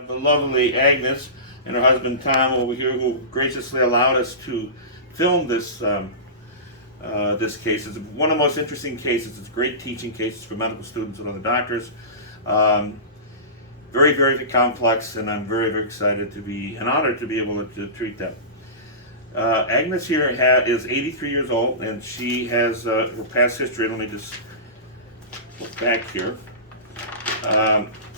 The lovely Agnes and her husband Tom over here, who graciously allowed us to film this this case. It's one of the most interesting cases. It's great teaching cases for medical students and other doctors. Very, very complex, and I'm very, very excited to be and honored to be able to treat them. Agnes here is 83 years old, and she has her past history. Let me just look back here.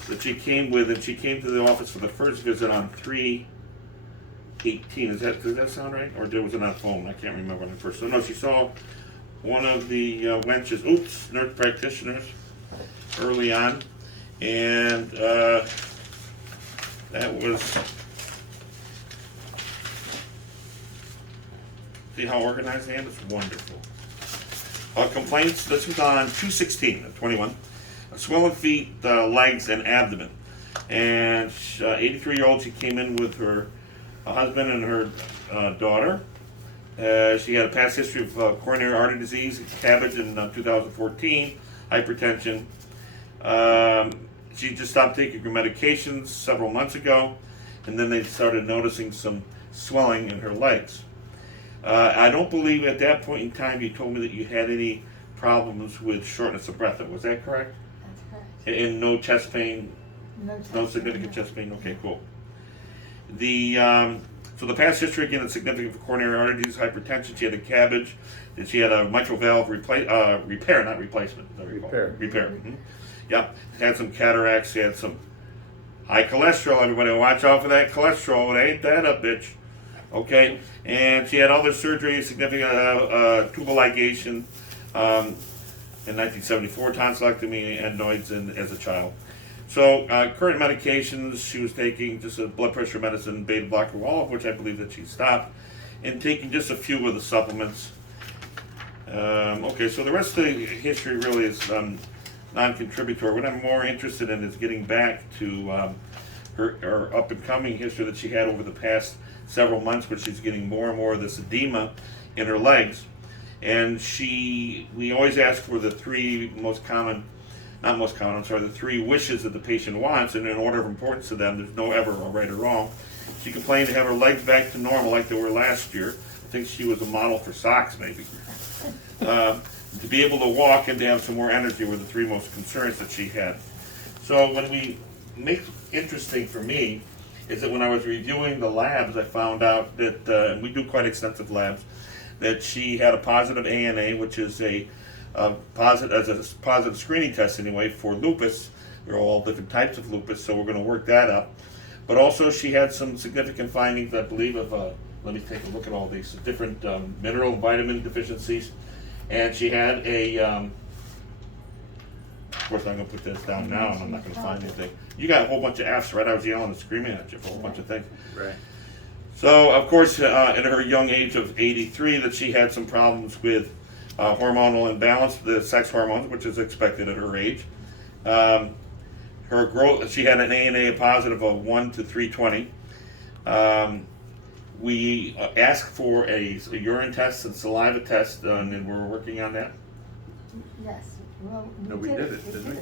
That she came with, and she came to the office for the first visit on 3/18. Does that sound right? Or was it on phone? I can't remember when the first. So no, she saw one of the nurse practitioners early on, and that was. See how organized I am? It's wonderful. Complaints. This was on 2/16/21. Swollen feet, legs, and abdomen. And 83-year-old, she came in with her husband and her daughter. She had a past history of coronary artery disease, cabbage in 2014, hypertension. She just stopped taking her medications several months ago, and then they started noticing some swelling in her legs. I don't believe at that point in time you told me that you had any problems with shortness of breath. Was that correct? And no chest pain, no significant chest pain. Okay, cool. So the past history again is significant for coronary artery disease, hypertension. She had a cabbage, and she had a mitral valve repair, not replacement. Repair. Mm-hmm. Yep. Had some cataracts. She had some high cholesterol. Everybody watch out for that cholesterol. It ain't that a bitch. Okay. And she had other surgery, significant tubal ligation. In 1974, tonsillectomy, adenoids, as a child. So current medications, she was taking just a blood pressure medicine, beta blocker, all of which I believe that she stopped, and taking just a few of the supplements. Okay, so the rest of the history really is non-contributory. What I'm more interested in is getting back to her up-and-coming history that she had over the past several months, where she's getting more and more of this edema in her legs. And we always ask for the three the three wishes that the patient wants, and in order of importance to them. There's no ever a right or wrong. She complained to have her legs back to normal like they were last year. I think she was a model for socks, maybe. To be able to walk and to have some more energy were the three most concerns that she had. So when we make interesting for me is that when I was reviewing the labs, I found out that, and we do quite extensive labs, that she had a positive ANA, which is a positive screening test anyway for lupus. There are all different types of lupus, so we're going to work that up. But also she had some significant findings, I believe, of, let me take a look at all these different mineral and vitamin deficiencies. And she had a, of course I'm going to put this down now and I'm not going to find anything. You got a whole bunch of F's, right? I was yelling and screaming at you for a whole bunch of things. Right. So, of course, in her young age of 83, that she had some problems with hormonal imbalance, the sex hormones, which is expected at her age. Her growth, she had an ANA positive of 1 to 320. We asked for a urine test and saliva test, and we're working on that. Yes. Well, we did it, didn't we?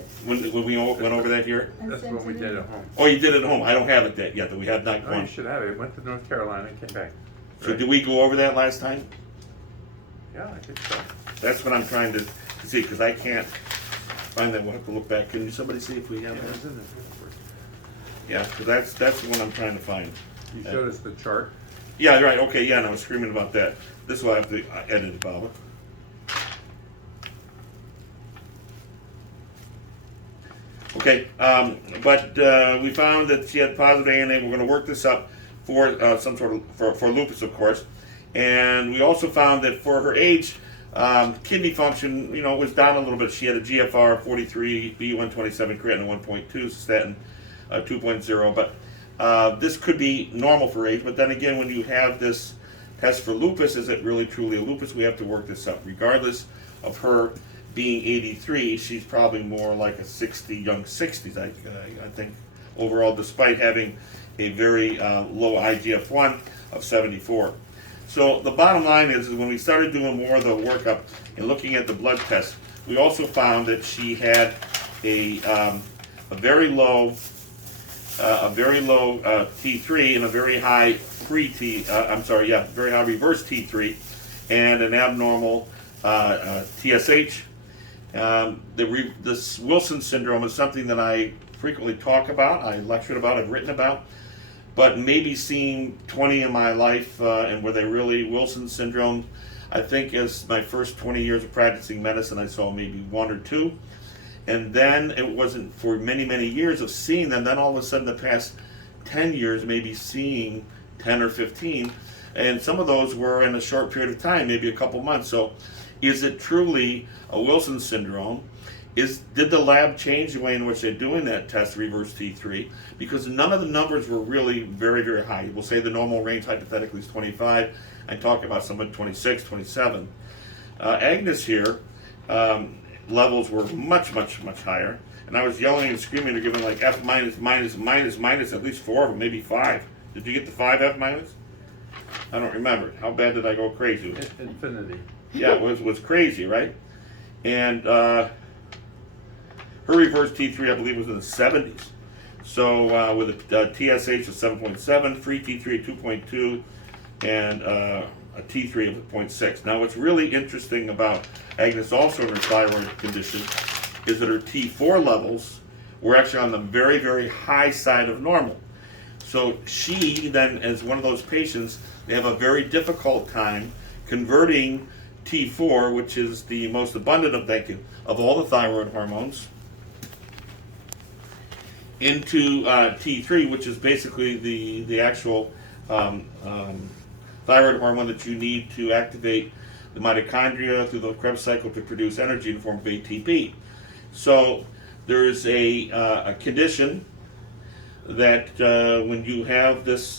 When we went over that here? That's what we did at home. Oh, you did it at home. I don't have it yet. We have not Oh, gone. you should have it. It went to North Carolina and came back. So Right. did we go over that last time? Yeah, I think so. That's what I'm trying to see, because I can't find that. We'll have to look back. Can somebody see if we have Yeah, it that? was in the report. Yeah, because that's the one I'm trying to find. You showed us the chart. Yeah, right. Okay, yeah, and I was screaming about that. This will have to edit, Bob. Okay, but we found that she had positive ANA. We're going to work this up for some sort of for lupus, of course. And we also found that for her age, kidney function, was down a little bit. She had a GFR 43, B127, creatinine 1.2, statin 2.0. But this could be normal for age. But then again, when you have this test for lupus, is it really truly a lupus? We have to work this up. Regardless of her being 83, she's probably more like a 60, young 60s, I think, overall, despite having a very low IGF-1 of 74. So the bottom line is when we started doing more of the workup and looking at the blood tests, we also found that she had a very low a very low T3 and a very high very high reverse T3 and an abnormal TSH. This Wilson syndrome is something that I frequently talk about, I lectured about, I've written about, but maybe seeing 20 in my life, and were they really Wilson syndrome? I think as my first 20 years of practicing medicine, I saw maybe 1 or 2. And then it wasn't for many, many years of seeing them. Then all of a sudden, the past 10 years, maybe seeing 10 or 15. And some of those were in a short period of time, maybe a couple months. So is it truly a Wilson syndrome? Did the lab change the way in which they're doing that test, reverse T3? Because none of the numbers were really very, very high. We'll say the normal range hypothetically is 25. I talk about someone 26, 27. Agness here, levels were much, much, much higher. And I was yelling and screaming, they're giving like F minus, minus, minus, minus, at least 4 of them, maybe 5. Did you get the 5 F minus? I don't remember. How bad did I go crazy with it? Infinity. Yeah, it was crazy, right? And her reverse T3, I believe, was in the 70s. So with a TSH of 7.7, free T3 of 2.2, and a T3 of 0.6. Now, what's really interesting about Agness, also in her thyroid condition, is that her T4 levels were actually on the very, very high side of normal. So she then, as one of those patients, they have a very difficult time converting T4, which is the most abundant of all the thyroid hormones, into T3, which is basically the actual thyroid hormone that you need to activate the mitochondria through the Krebs cycle to produce energy in the form of ATP. So there's a condition that when you have this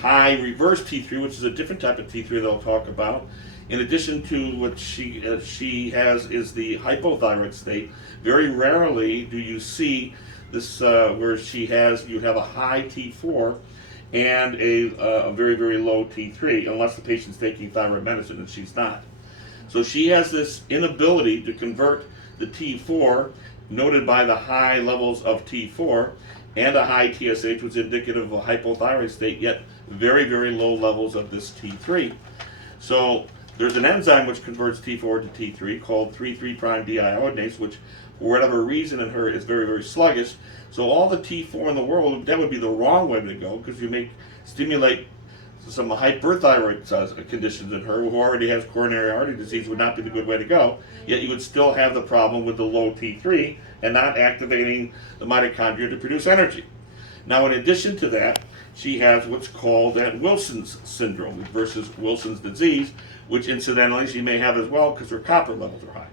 high reverse T3, which is a different type of T3 that I'll talk about, in addition to what she has is the hypothyroid state. Very rarely do you see this where you have a high T4 and a very, very low T3, unless the patient's taking thyroid medicine, and she's not. So she has this inability to convert the T4, noted by the high levels of T4, and a high TSH, which is indicative of a hypothyroid state, yet very, very low levels of this T3. So there's an enzyme which converts T4 to T3 called 3,3' deiodinase, which for whatever reason in her is very, very sluggish. So all the T4 in the world, that would be the wrong way to go, because you stimulate some hyperthyroid conditions in her who already has coronary artery disease, would not be the good way to go. Yet you would still have the problem with the low T3 and not activating the mitochondria to produce energy. Now, in addition to that, she has what's called that Wilson's syndrome versus Wilson's disease, which incidentally she may have as well because her copper levels are high.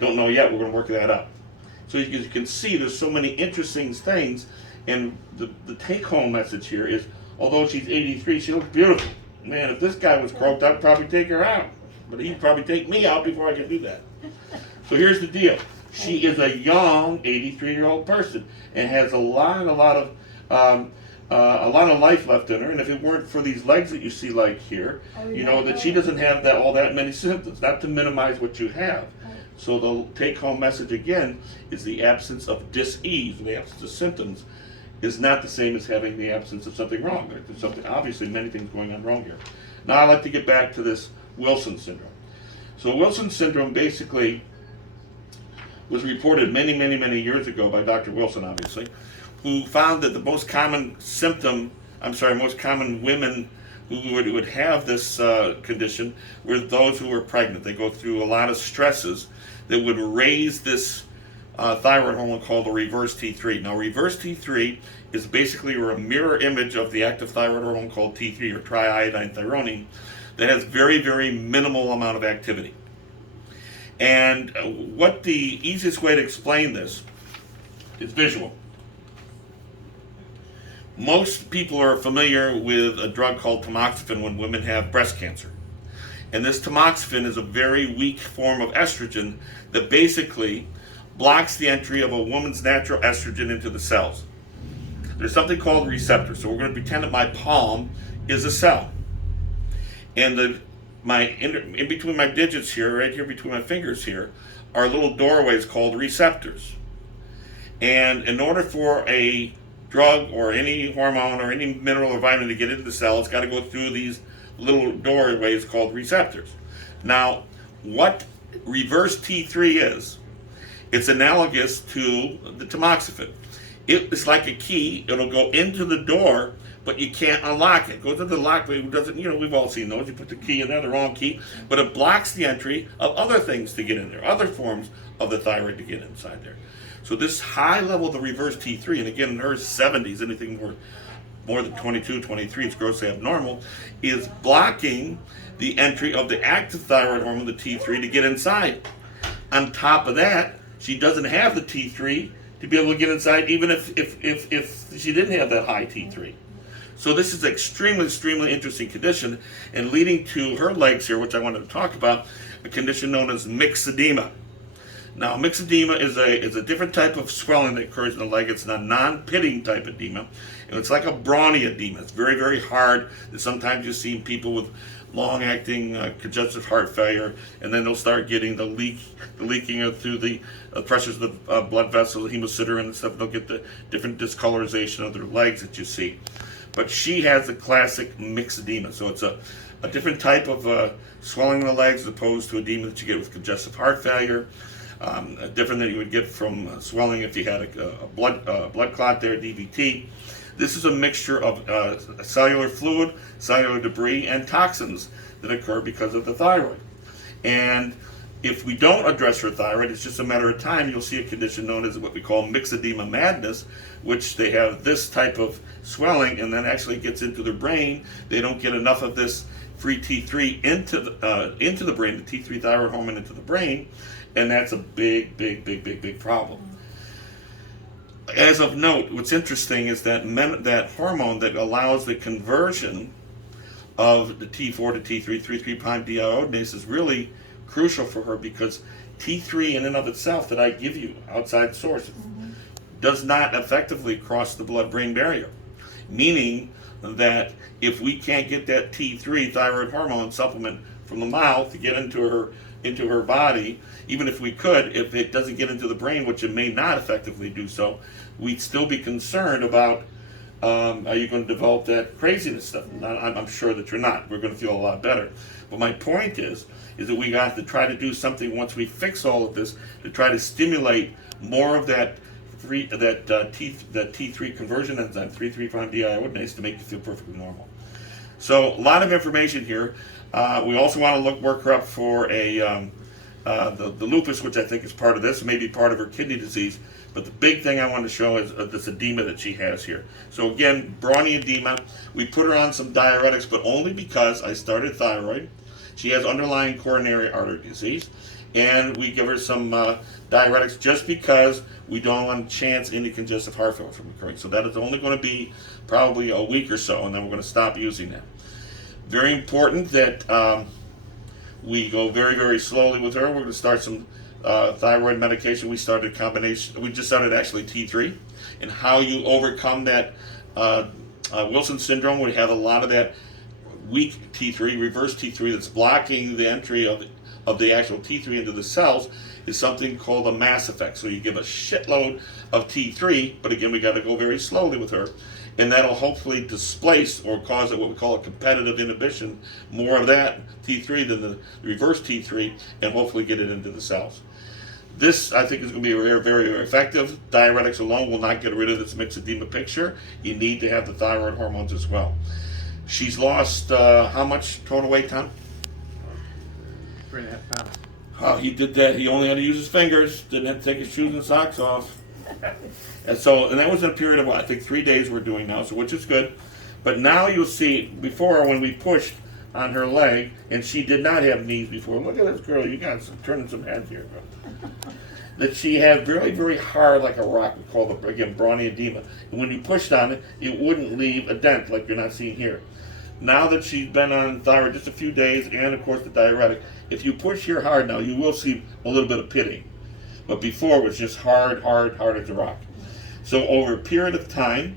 Don't know yet, we're going to work that out. So you can see there's so many interesting things, and the take-home message here is, although she's 83, she looks beautiful. Man, if this guy was croaked, I'd probably take her out. But he'd probably take me out before I could do that. So here's the deal. She is a young 83-year-old person and has a lot of life left in her. And if it weren't for these legs that you see like here, you know that she doesn't have all that many symptoms. Not to minimize what you have. So the take-home message again is the absence of dis-ease, the absence of symptoms, is not the same as having the absence of something wrong. There's something, obviously, many things going on wrong here. Now I'd like to get back to this Wilson syndrome. So Wilson syndrome basically was reported many, many, many years ago by Dr. Wilson, obviously, who found that the most common women who would have this condition were those who were pregnant. They go through a lot of stresses that would raise this thyroid hormone called the reverse T3. Now, reverse T3 is basically a mirror image of the active thyroid hormone called T3, or triiodine thyronine, that has very, very minimal amount of activity. And what the easiest way to explain this is visual. Most people are familiar with a drug called tamoxifen when women have breast cancer. And this tamoxifen is a very weak form of estrogen that basically blocks the entry of a woman's natural estrogen into the cells. There's something called receptors. So we're going to pretend that my palm is a cell. And in between my digits here, right here between my fingers here, are little doorways called receptors. And in order for a drug or any hormone or any mineral or vitamin to get into the cell, it's got to go through these little doorways called receptors. Now, what reverse T3 is, it's analogous to the tamoxifen. It's like a key. It'll go into the door, but you can't unlock it. It goes into the lock, but it doesn't, we've all seen those. You put the key in there, the wrong key, but it blocks the entry of other things to get in there, other forms of the thyroid to get inside there. So this high level of the reverse T3, and again, in her 70s, anything more than 22, 23, it's grossly abnormal, is blocking the entry of the active thyroid hormone, the T3, to get inside. On top of that, she doesn't have the T3 to be able to get inside, even if she didn't have that high T3. So this is an extremely interesting condition, and leading to her legs here, which I wanted to talk about, a condition known as mixed edema. Now, mixed edema is a different type of swelling that occurs in the leg. It's a non-pitting type edema, and it's like a brawny edema. It's very hard. And sometimes you see people with long-acting congestive heart failure, and then they'll start getting the leaking through the pressures of the blood vessels, hemosiderin and stuff. They'll get the different discolorization of their legs that you see. But she has the classic mixed edema, so it's a different type of swelling in the legs as opposed to edema that you get with congestive heart failure. Different than you would get from swelling if you had a blood clot there, DVT. This is a mixture of cellular fluid, cellular debris, and toxins that occur because of the thyroid. And if we don't address her thyroid, it's just a matter of time, you'll see a condition known as what we call mixed edema madness, which they have this type of swelling and then actually gets into their brain. They don't get enough of this free T3 into the brain, the T3 thyroid hormone into the brain, and that's a big problem. As of note, what's interesting is that that hormone that allows the conversion of the T4 to T3, 3,3-deiodinase, is really crucial for her, because T3 in and of itself that I give you, outside source, does not effectively cross the blood-brain barrier. Meaning that if we can't get that T3 thyroid hormone supplement from the mouth to get into her body, even if we could, if it doesn't get into the brain, which it may not effectively do so, we'd still be concerned about are you going to develop that craziness stuff? I'm sure that you're not. We're going to feel a lot better. But my point is that we got to try to do something once we fix all of this to try to stimulate more of that T3 conversion enzyme, 3,3-deiodinase, to make you feel perfectly normal. So a lot of information here. We also want to work her up for the lupus, which I think is part of this, maybe part of her kidney disease. But the big thing I want to show is this edema that she has here. So again, brawny edema. We put her on some diuretics, but only because I started thyroid. She has underlying coronary artery disease, and we give her some diuretics just because we don't want to chance any congestive heart failure from occurring. So that is only going to be probably a week or so, and then we're going to stop using that. Very important that we go very slowly with her. We're going to start some thyroid medication. We started combination. We just started actually T3, and how you overcome that Wilson syndrome. We have a lot of that weak T3, reverse T3, that's blocking the entry of the actual T3 into the cells, is something called a mass effect. So you give a shitload of T3, but again, we got to go very slowly with her, and that'll hopefully displace or cause what we call a competitive inhibition, more of that T3 than the reverse T3, and hopefully get it into the cells. This, I think, is going to be very effective. Diuretics alone will not get rid of this mixed edema picture. You need to have the thyroid hormones as well. She's lost how much total weight, Tom? 3.5 pounds. Oh, he did that. He only had to use his fingers. Didn't have to take his shoes and socks off. And that was in a period of, I think 3 days we're doing now, so which is good. But now you'll see, before when we pushed on her leg, and she did not have knees before. Look at this girl. You got turning some heads here, bro. That she had very hard, like a rock. We call it, again, brawny edema. And when you pushed on it, it wouldn't leave a dent like you're not seeing here. Now that she's been on thyroid just a few days, and of course the diuretic, if you push here hard now, you will see a little bit of pitting. But before it was just hard as a rock. So over a period of time,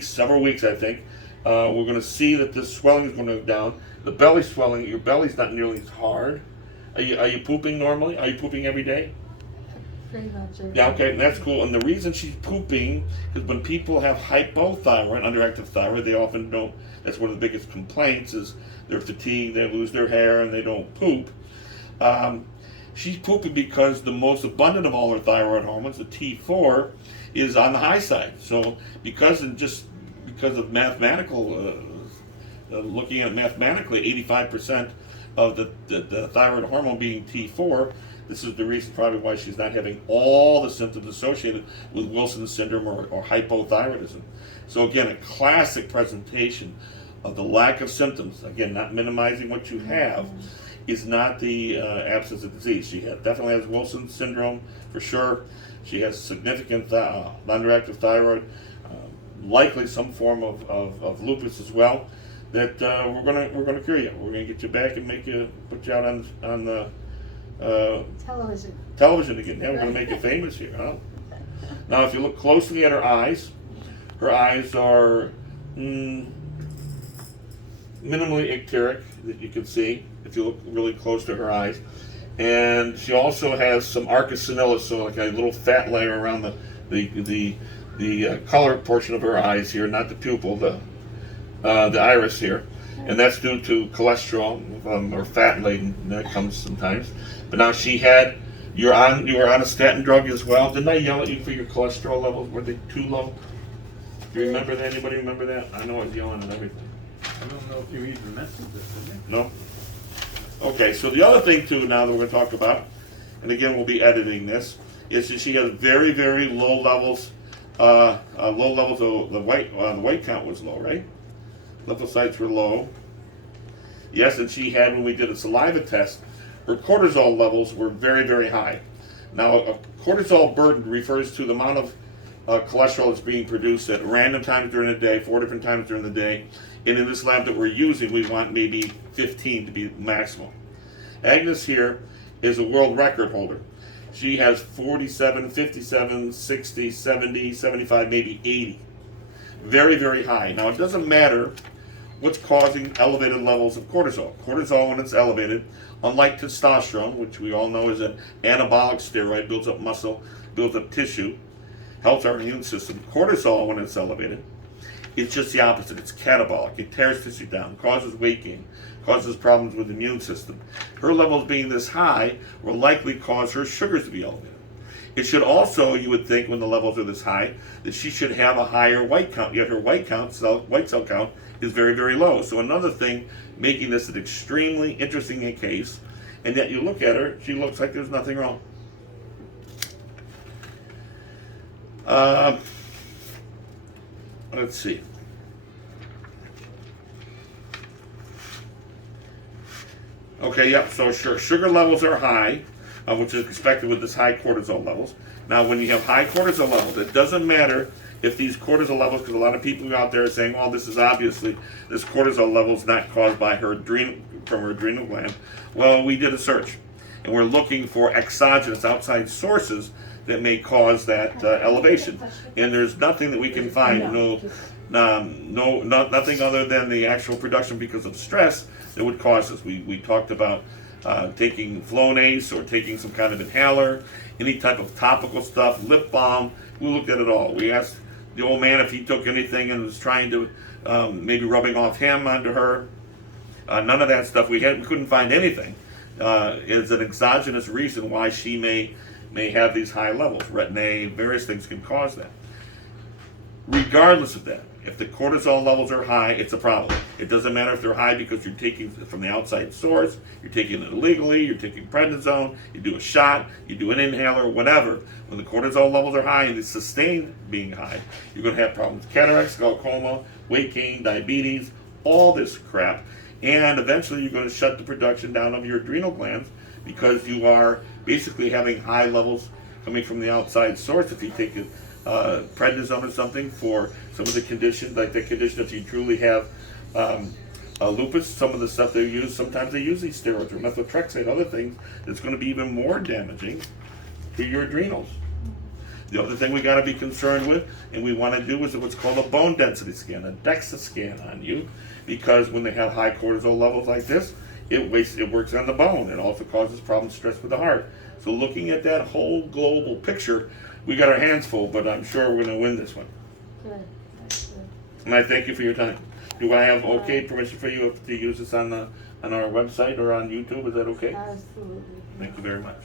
several weeks I think, we're going to see that this swelling is going to go down. The belly swelling, your belly's not nearly as hard. Are you pooping normally? Are you pooping every day? Pretty much everything. Yeah, okay, and that's cool. And the reason she's pooping is when people have hypothyroid, underactive thyroid, they often don't. That's one of the biggest complaints is they're fatigued, they lose their hair, and they don't poop. She's pooping because the most abundant of all her thyroid hormones, the T4, is on the high side. So because of mathematical, looking at mathematically, 85% of the thyroid hormone being T4. This is the reason probably why she's not having all the symptoms associated with Wilson's syndrome or hypothyroidism. So again, a classic presentation of the lack of symptoms. Again, not minimizing what you have, is not the absence of disease. She definitely has Wilson's syndrome for sure. She has significant underactive thyroid, likely some form of lupus as well. That we're gonna cure you. We're gonna get you back and put you out on the television again. Yeah, we're going to make you famous here, huh? Now, if you look closely at her eyes are minimally icteric, that you can see if you look really close to her eyes. And she also has some arcocinella, so like a little fat layer around the color portion of her eyes here, not the pupil, the iris here. And that's due to cholesterol or fat laden that comes sometimes. But now you were on a statin drug as well. Didn't I yell at you for your cholesterol levels? Were they too low? Do you remember that? Anybody remember that? I know I was yelling at everything. I don't know if you even mentioned this, did you? No? Okay, so the other thing too now that we're going to talk about, and again we'll be editing this, is that she has very, very low levels. Low levels of the white count was low, right? Lymphocytes were low. Yes, and she had, when we did a saliva test, her cortisol levels were very, very high. Now, a cortisol burden refers to the amount of cholesterol that's being produced at random times during the day, 4 different times during the day. And in this lab that we're using, we want maybe 15 to be maximum. Agness here is a world record holder. She has 47, 57, 60, 70, 75, maybe 80. Very, very high. Now, it doesn't matter what's causing elevated levels of cortisol. Cortisol, when it's elevated, unlike testosterone, which we all know is an anabolic steroid, builds up muscle, builds up tissue, helps our immune system. Cortisol, when it's elevated, it's just the opposite. It's catabolic. It tears tissue down, causes weight gain, causes problems with the immune system. Her levels being this high will likely cause her sugars to be elevated. It should also, you would think, when the levels are this high, that she should have a higher white count. Yet her white cell count is very, very low. So another thing making this an extremely interesting case, and yet you look at her, she looks like there's nothing wrong. Let's see. Okay, yep, so sure, sugar levels are high, which is expected with this high cortisol levels. Now, when you have high cortisol levels, it doesn't matter if these cortisol levels, because a lot of people out there are saying, well, this cortisol level is not caused by her adrenal gland. Well, we did a search, and we're looking for exogenous outside sources that may cause that elevation. And there's nothing that we can find, nothing other than the actual production because of stress that would cause this. We talked about taking Flonase or taking some kind of inhaler, any type of topical stuff, lip balm. We looked at it all. We asked the old man if he took anything and was trying to maybe rubbing off him onto her. None of that stuff. We couldn't find anything. Is an exogenous reason why she may have these high levels. Retin-A, various things can cause that. Regardless of that, if the cortisol levels are high, it's a problem. It doesn't matter if they're high because you're taking from the outside source, you're taking it illegally, you're taking prednisone, you do a shot, you do an inhaler, whatever. When the cortisol levels are high and it's sustained being high, you're going to have problems with cataracts, glaucoma, weight gain, diabetes, all this crap. And eventually you're going to shut the production down of your adrenal glands because you are basically having high levels coming from the outside source. If you take prednisone or something for some of the conditions, like the condition if you truly have lupus, some of the stuff they use, sometimes they use these steroids or methotrexate, other things that's going to be even more damaging to your adrenals. The other thing we got to be concerned with, and we want to do, is what's called a bone density scan, a DEXA scan on you, because when they have high cortisol levels like this, it works on the bone. It also causes problems, stress with the heart. So looking at that whole global picture, we got our hands full, but I'm sure we're going to win this one. Good, that's good. And I thank you for your time. Do I have permission for you to use this on our website or on YouTube? Is that okay? Absolutely. Thank you very much.